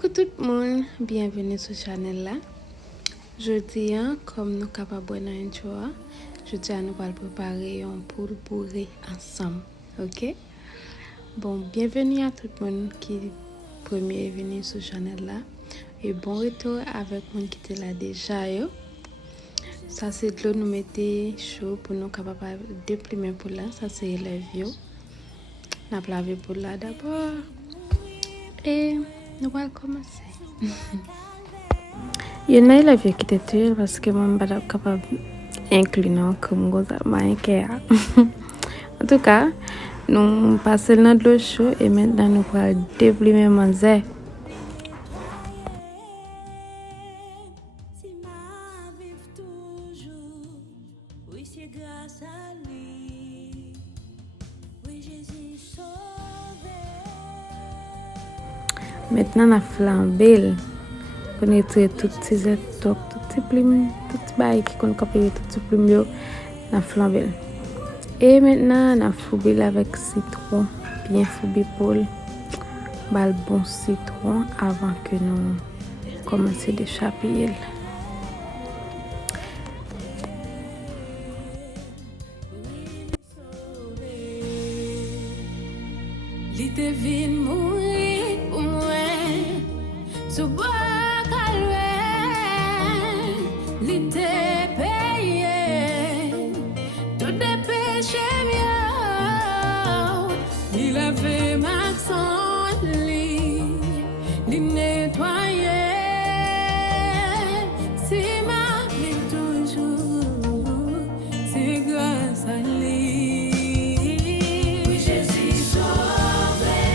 Coucou tout le monde, bienvenue sur la chaîne là. Jeudi, comme nous sommes capables de intro, jeudi nous allons préparer un poule bourré ensemble, ok? Bon, bienvenue à tout le monde qui est premier venu sur la chaîne là. Et bon retour avec moi qui était là déjà. Yo. Ça c'est de l'eau nous mettez chaud pour nous capables de déplimer pour là. Ça c'est les vieux. On a lavé pour là d'abord. Et nous allons commencer. Il y en a élèves qui étaient parce que je ne suis pas capable d'incliner comme ça. En tout cas, nous passons dans de l'eau chaude et maintenant nous allons déplimer manger. Maintenant, on a flambé. On a tiré toutes ces étoiles, toutes ces plumes, toutes ces bails qui ont copié toutes ces plumes. On a flambé. Et maintenant, on a foubé avec citron. Bien foubé pour le bon citron avant que nous commencions à déchapper. L'idée vient mourir pour moi. Sous bois calme, l'idée payée. Tout des péchés mieux. Il avait m'accent, il nettoyait. Si ma vie toujours, c'est grâce à lui. Je suis sauvée.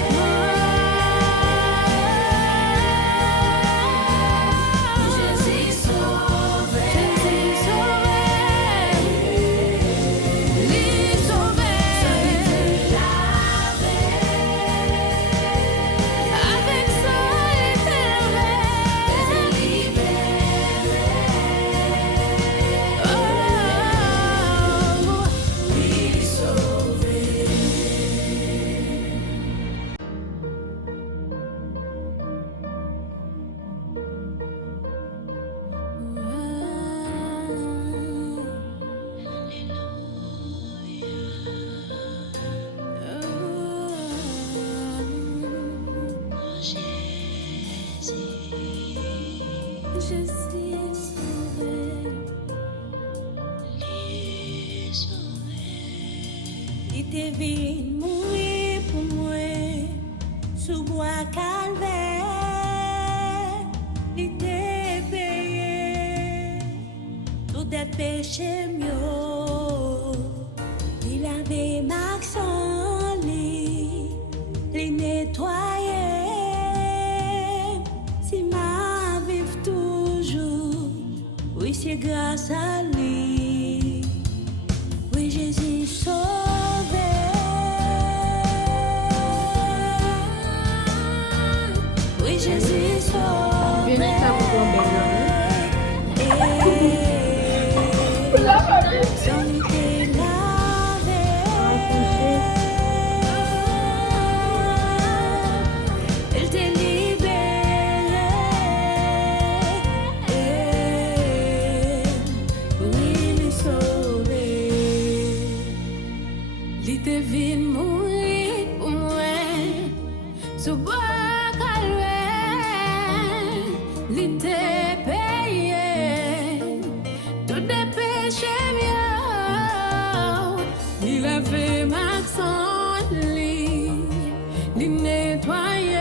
Il te vient mourir pour moi sous bois calvaire. Il te payé tout des péchés mieux. Il avait m'accent, il nettoyait. Oui, c'est grâce à lui. Oui, Jésus sauvé. Oui, Jésus sauvé. L'idée vient mourir pour moi. Sous bois calme, l'idée payée. Tout des péchés mieux. Il avait m'accent, il nettoyait.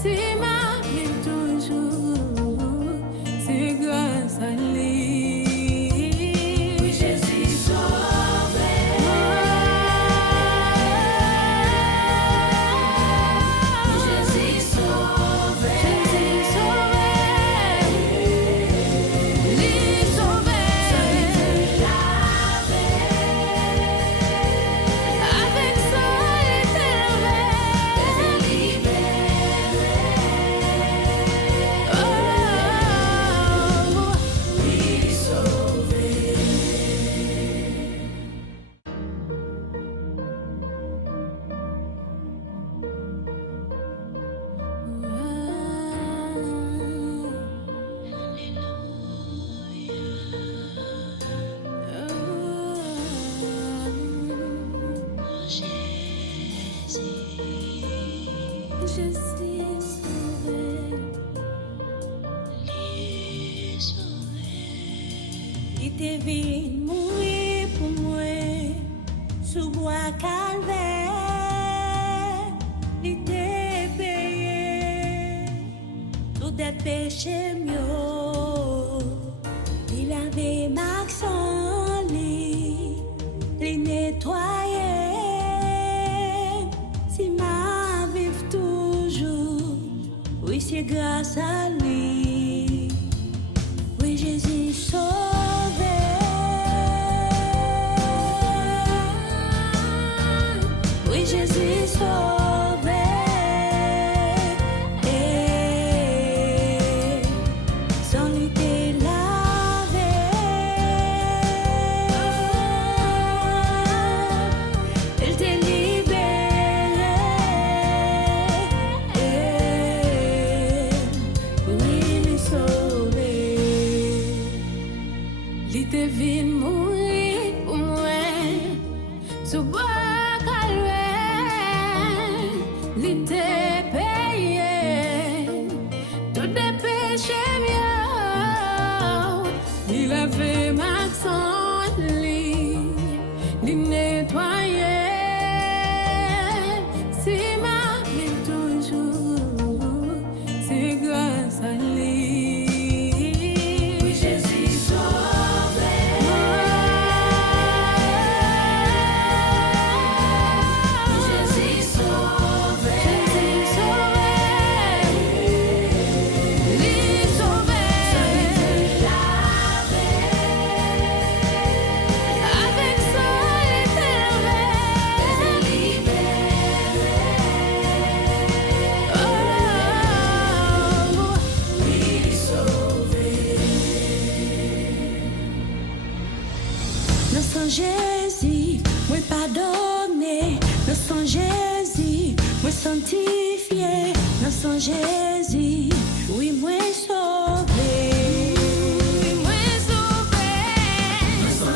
Si ma vie toujours, c'est grâce à lui. Avec ça éternel. venu mourir pour moi sous bois calvaire. Il t'a payé tout des péchés mieux. Il avait max en lit, il nettoyait. Si ma vive toujours, oui c'est grâce à lui. Oui Jésus sauvé. Oui Jésus sauvé. Sans lui t'es lavé. Il t'est libéré. Oui il est sauvé. Il te vient mourir pour moi sous bois calvaire. Il te payé tout des péchés mieux. Il a fait max en lit, il nettoyait. Si ma vie toujours, c'est grâce à lui. Oui, Jésus sauvé. Jésus sauvé. Jésus sauvé. Lui sauvé. Avec ça, il est libéré. Oh, oui, sauvé. Nous sommes Jésus, moi pardonné. Nous sommes Jésus, moi sanctifié. Nous sommes Jésus, oui, moi sauvé. Oui, moi sauvé.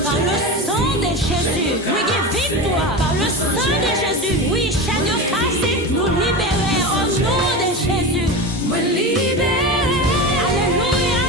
Par le sang de Jésus, oui, il est victoire. Par le sang de Jésus, oui, chaîne cassée, nous libérer au nom de Jésus. Moi libéré. Alléluia.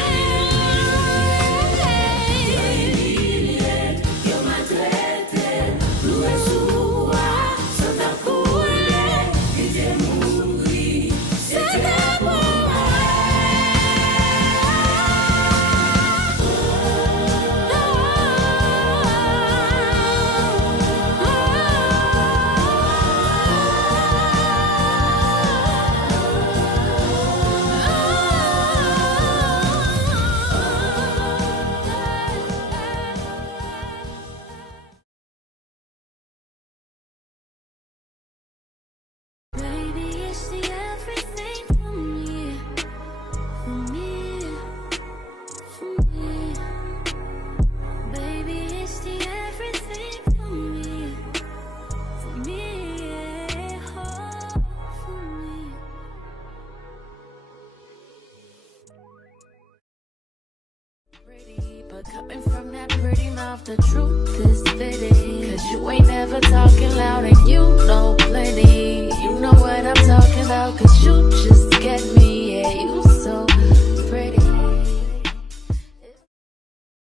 Baby, it's the everything for me, for me, for me. Baby, it's the everything for me, yeah, oh, for me. Pretty, but coming from that pretty mouth, the truth is fitting. Cause you ain't never talking loud and you know plenty. You know what I'm talking about, cause you just get me